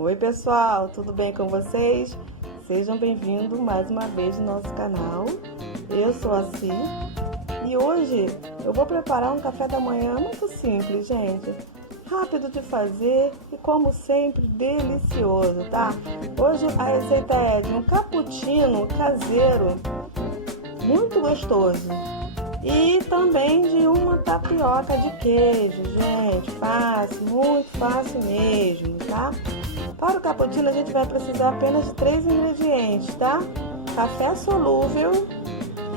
Oi pessoal, tudo bem com vocês? Sejam bem-vindos mais uma vez no nosso canal. Eu sou a Si e hoje eu vou preparar um café da manhã muito simples, gente. Rápido de fazer e, como sempre, delicioso, tá? Hoje a receita é de um cappuccino caseiro muito gostoso e também de uma tapioca de queijo, gente. Fácil, muito fácil mesmo, tá? Para o cappuccino a gente vai precisar apenas de 3 ingredientes, tá? Café solúvel,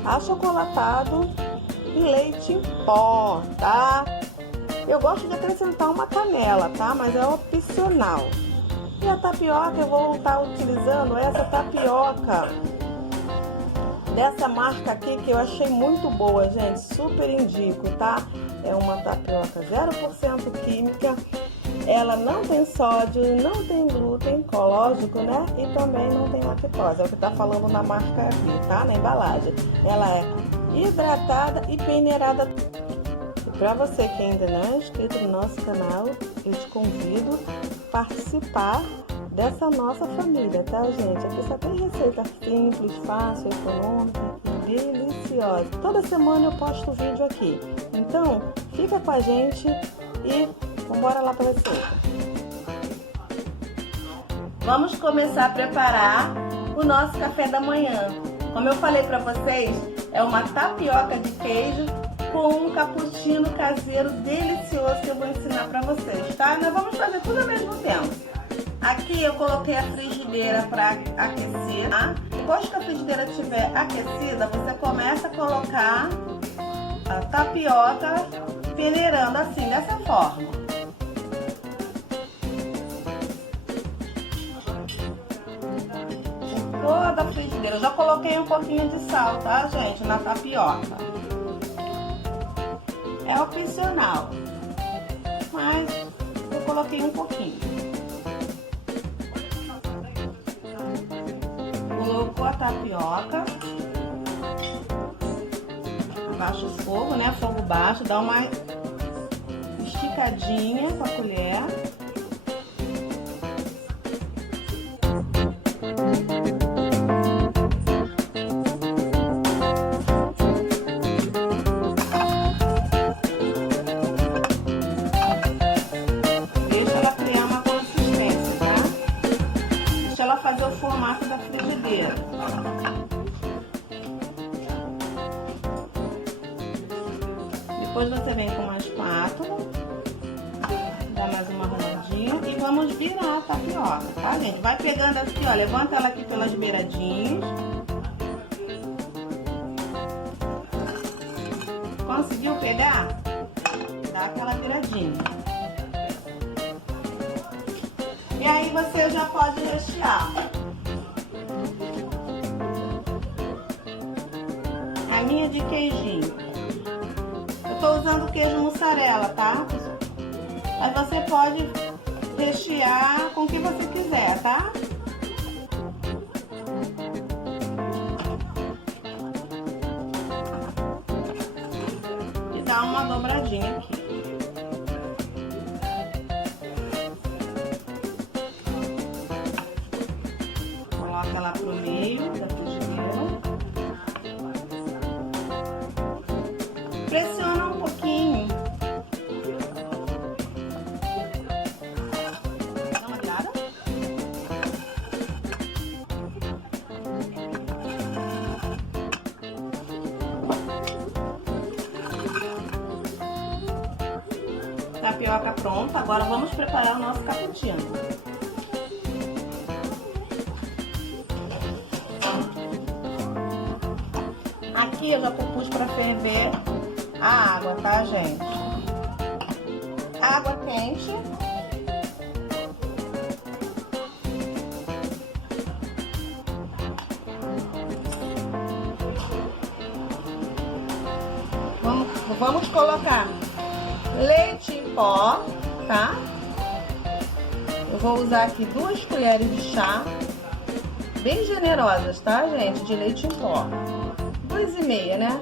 achocolatado e leite em pó, tá? Eu gosto de acrescentar uma canela, tá? Mas é opcional. E a tapioca, eu vou estar utilizando essa tapioca dessa marca aqui que eu achei muito boa, gente. Super indico, tá? É uma tapioca 0% química. Ela não tem sódio, não tem glúten, lógico, né? E também não tem lactose. É o que tá falando na marca aqui, tá? Na embalagem. Ela é hidratada e peneirada. Para você que ainda não é inscrito no nosso canal, eu te convido a participar dessa nossa família, tá, gente? Aqui só tem receita simples, fácil, econômica e deliciosa. Toda semana eu posto vídeo aqui. Então, fica com a gente e vamos lá para a receita. Vamos começar a preparar o nosso café da manhã. Como eu falei para vocês, é uma tapioca de queijo com um cappuccino caseiro delicioso que eu vou ensinar para vocês, tá? Nós vamos fazer tudo ao mesmo tempo. Aqui eu coloquei a frigideira para aquecer, tá? Depois que a frigideira estiver aquecida, você começa a colocar a tapioca peneirando assim, dessa forma. Toda a frigideira. Eu já coloquei um pouquinho de sal, tá, gente, na tapioca. É opcional, mas eu coloquei um pouquinho. Colocou a tapioca, abaixa o fogo, né? Fogo baixo, dá uma esticadinha com a colher. Fazer o formato da frigideira. Depois você vem com uma espátula, dá mais uma roladinha e vamos virar a tapioca, tá, gente? Vai pegando aqui, ó, levanta ela aqui pelas beiradinhas. Conseguiu pegar? Dá aquela viradinha. E aí você já pode rechear. A minha de queijinho. Eu tô usando queijo mussarela, tá? Mas você pode rechear com o que você quiser, tá? E dá uma dobradinha aqui. Coloca ela pro meio da frigideira. Pressiona um pouquinho. Dá uma virada. Tapioca pronta. Agora vamos preparar o nosso cappuccino. Aqui eu já pus para ferver a água, tá, gente? Água quente. Vamos colocar leite em pó, tá? Eu vou usar aqui 2 colheres de chá, bem generosas, tá, gente? De leite em pó. 2,5, né?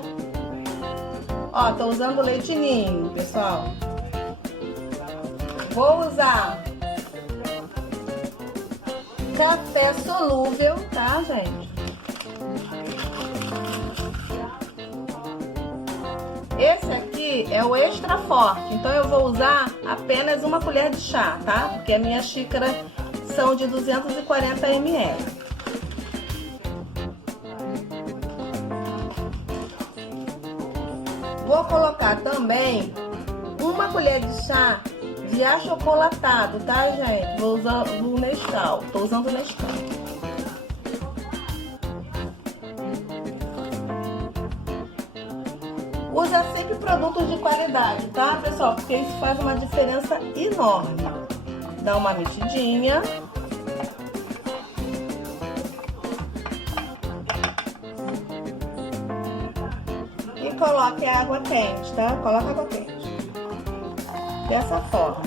Ó, tô usando leite ninho, pessoal. Vou usar café solúvel, tá, gente? Esse aqui é o extra forte, então eu vou usar apenas uma colher de chá, tá? Porque a minha xícara são de 240 ml. Vou colocar também uma colher de chá de achocolatado, tá, gente? Vou usar o Nescau, tô usando o Nescau. Usa sempre produtos de qualidade, tá, pessoal? Porque isso faz uma diferença enorme. Dá uma mexidinha. E coloque a água quente, tá? Coloca água quente. Dessa forma.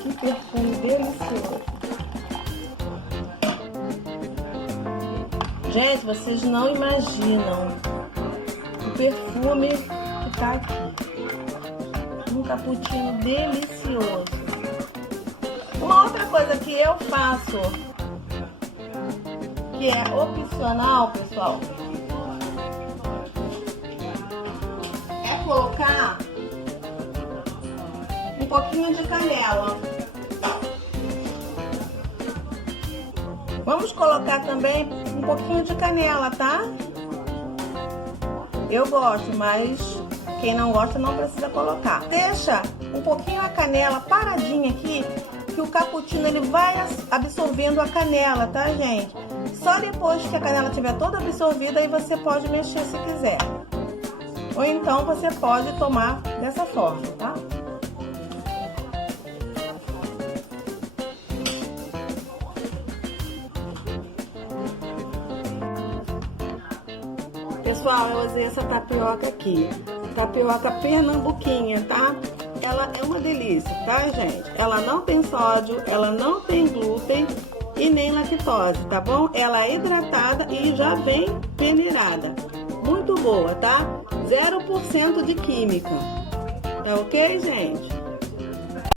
Que perfume delicioso. Gente, vocês não imaginam o perfume que tá aqui. Um cappuccino delicioso. Uma outra coisa que eu faço, que é opcional, pessoal, é colocar um pouquinho de canela. Vamos colocar também um pouquinho de canela, tá? Eu gosto, mas quem não gosta não precisa colocar. Deixa um pouquinho a canela paradinha aqui, que o cappuccino ele vai absorvendo a canela, tá, gente? Só depois que a canela estiver toda absorvida, aí você pode mexer se quiser. Ou então você pode tomar dessa forma, tá? Pessoal, eu usei essa tapioca aqui, tapioca pernambuquinha, tá? Ela é uma delícia, tá, gente? Ela não tem sódio, ela não tem glúten e nem lactose, tá bom? Ela é hidratada e já vem peneirada. Muito boa, tá? 0% de química. Tá ok, gente?